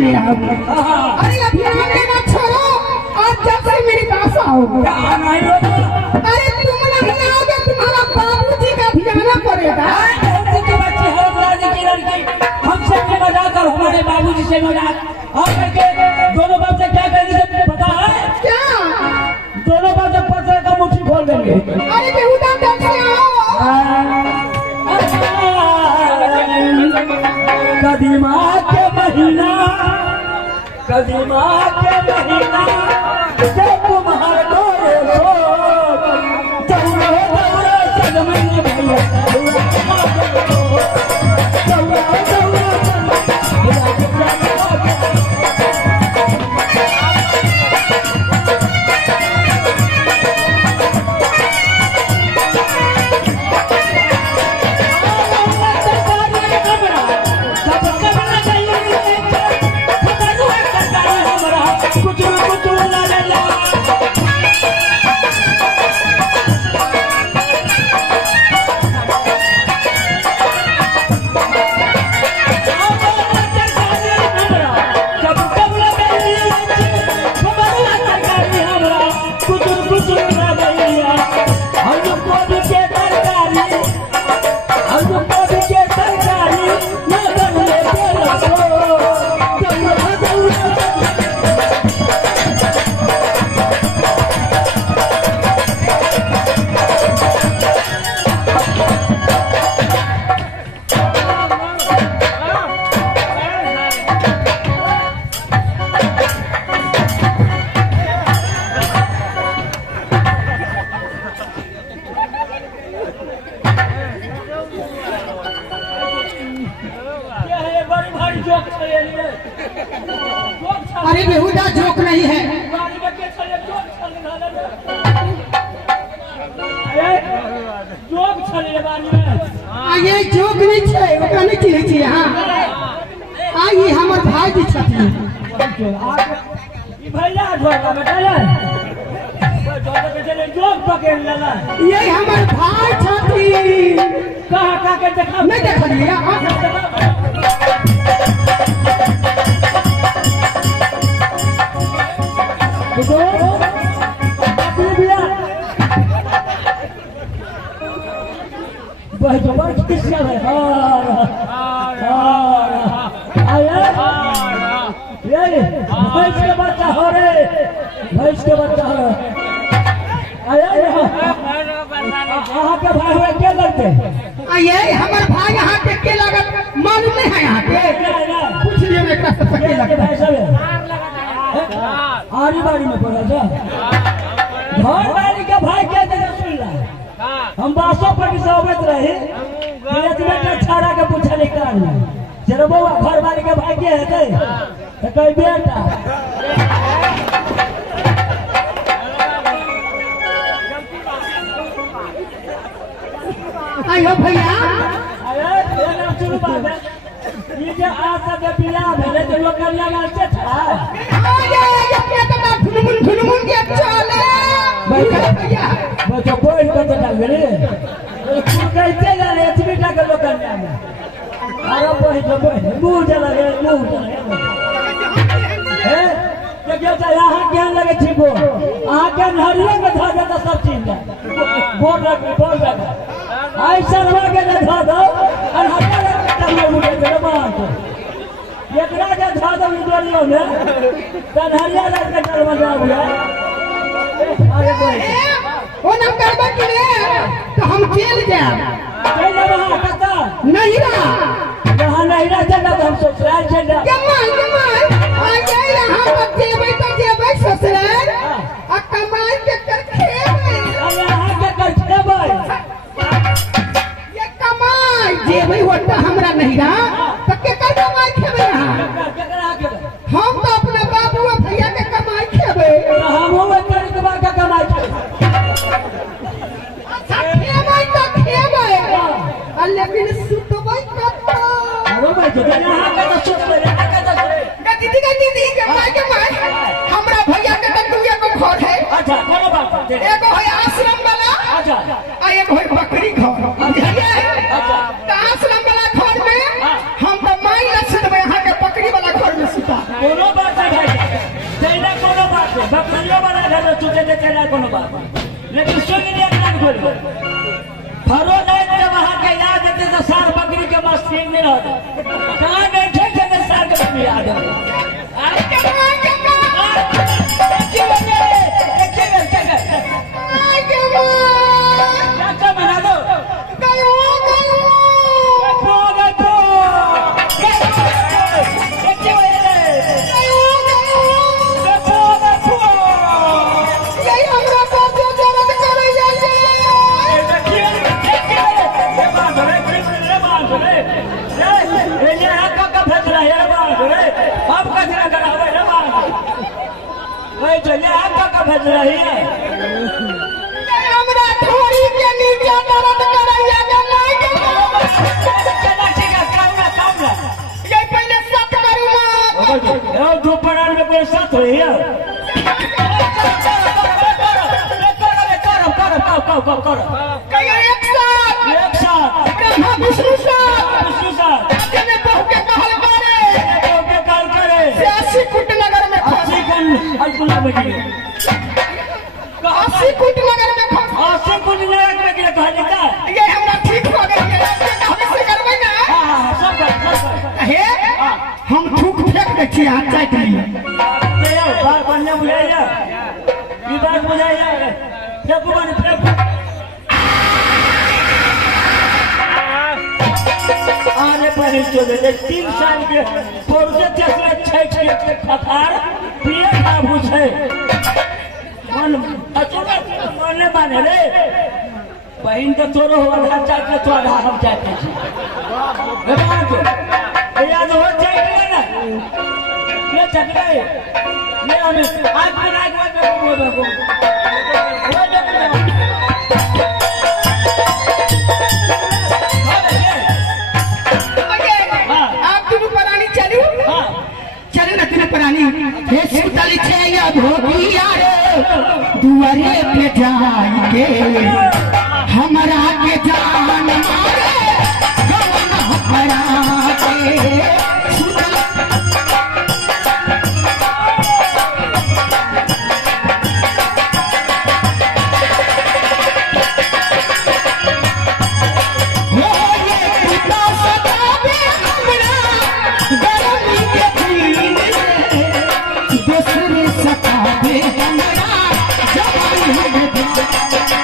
में आओ। अरे अभियान लेना छोड़ो और जब से मेरे पास आओ। अरे तुम नहीं आओगे, तुम्हारा बाबूजी का अभियान पड़ेगा। हमारे बाबूजी से मजाक और करके दोनों बाप से क्या करेंगे पता है? क्या? दोनों बाप से पत्थर का मुट्ठी खोल देंगे। अरे बेहुदा डर से आओ। कदीमा के महीना जब तुम्हारे डोरे हो दौड़ो सजमैया भैया अरे बेहुदा जोक नहीं है। ये जोक नहीं छे, ओकरा नहीं चिन्है छी हां। ये हमर भाई जी छथिन। ई भैया ढोका बेटा जोक पकड़ लेला। ये हमर भाई छथिन। कहां के देखा नहीं देखलिए। भैंस के बच्चा हो रे, भैंस के बच्चा हो। यहाँ के भाई हुए क्या लगते? ये हमारे भाई यहाँ के के लागत मालूम नहीं है। यहाँ के पूछ लियो मैं कैसे पके लगता है। आरी बारी में पड़ा था घर वाली के भाई क्या जगह सुन रहा है। हम बासों पर सोबत रहे छाड़ा के पूछा निकाल चलो बउआ घर वाली के भाई के है तो कई बेटा आयो भैया शुरू बात है ये जो आज तक पिला भेले तो लोग कन्या में अच्छे था ये क्या तो झुनमुन के चले भैया बच्चों कोई को तो डाल रे कैसे जाने इतनी का लोग कन्या में अरे बोई मुंह चला गया है क्या क्या यहाँ क्या लगे थी वो आके नहरिया में धर देता सब चीज बोल रहा ऐसा लगे ना धर दो और हमारे तब मुझे जरमान को एकरा के धर दो वीडियो में कन्हरिया लग के दरवाजा हुआ अरे कोई वो ना करबा के लिए तो हम जेल जाए चल वहां कता नहीं रहा वहां नहीं रहा चला तो हम ससुराल चल कमाई आ जाए यहां पर जेबै ससुराल आ कमाई के कर खेबै अरे यहां के कर खेबै ये कमाई जेबै होता हमरा नहीं रहा तो के कर कमाई खेबै यहां हम तो अपना बाबू और भैया के कमाई खेबै हम वो करके का कमाई खेबै तो खेबै लेकिन सुतबै कब अरे भाई जो यहां का तो सोच ले यहां का तो दीदी के माई हमरा भैया के दुनिया को घर है। अच्छा कोनो बात एगो है आश्रम वाला अच्छा आ एगो है बकरी घर बुझलिए अच्छा तो आश्रम वाला घर में हम तो माई न सुतबै, यहाँ के बकरी वाला घर में सुता ठीक नहीं रहता कहाँ नहीं ठीक है साल के भी याद है बना दो भेज रही है हमरा थोड़ी के नीचे दर्द करैया ये पहले सत करू ना दो पढ़ाने में कोई साथ हुई है कहियो एक साथ ब्रह्मा विष्णु साथ जने बहु के कहल करे 80 कुट नगर में 80 कुट नगर में 80 कुट नगर में के कहली का ये हमरा ठीक हो गई हम से करबै ना हां सब हे हम थूक फेंक दे छी हाथ चाट लिए ये बात बनने बुझाइया ई बात बुझाइया फेंकू बन फेंकू आने पर ही चले 3 साल के प्रोजेक्ट से 6 के खखार पिए ना बुझे मन अचानक मरने माने रे बहन के तोरो वाला चाट के तोड़ा हम चाहते छी भगवान को याद हो जाए ना ये चट गए ये हमें आज के रात में बोल हे सुतल छे या भोगिया रे दुआरे पे जाई के हमरा के जान मारे गवन हरा के सुतल हो ये पिता सतावे हमरा गरमी के दिन दूसरे सतावे हमरा जवानी में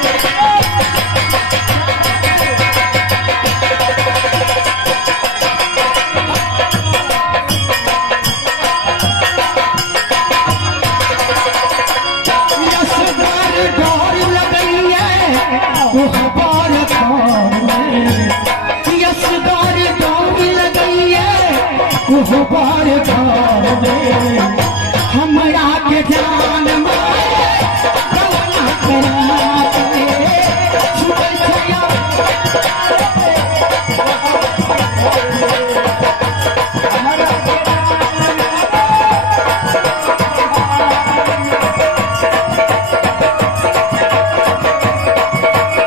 यसदार डोर लगैया ओह बार यसदार डोर लगैया ओह बार हमरा के जान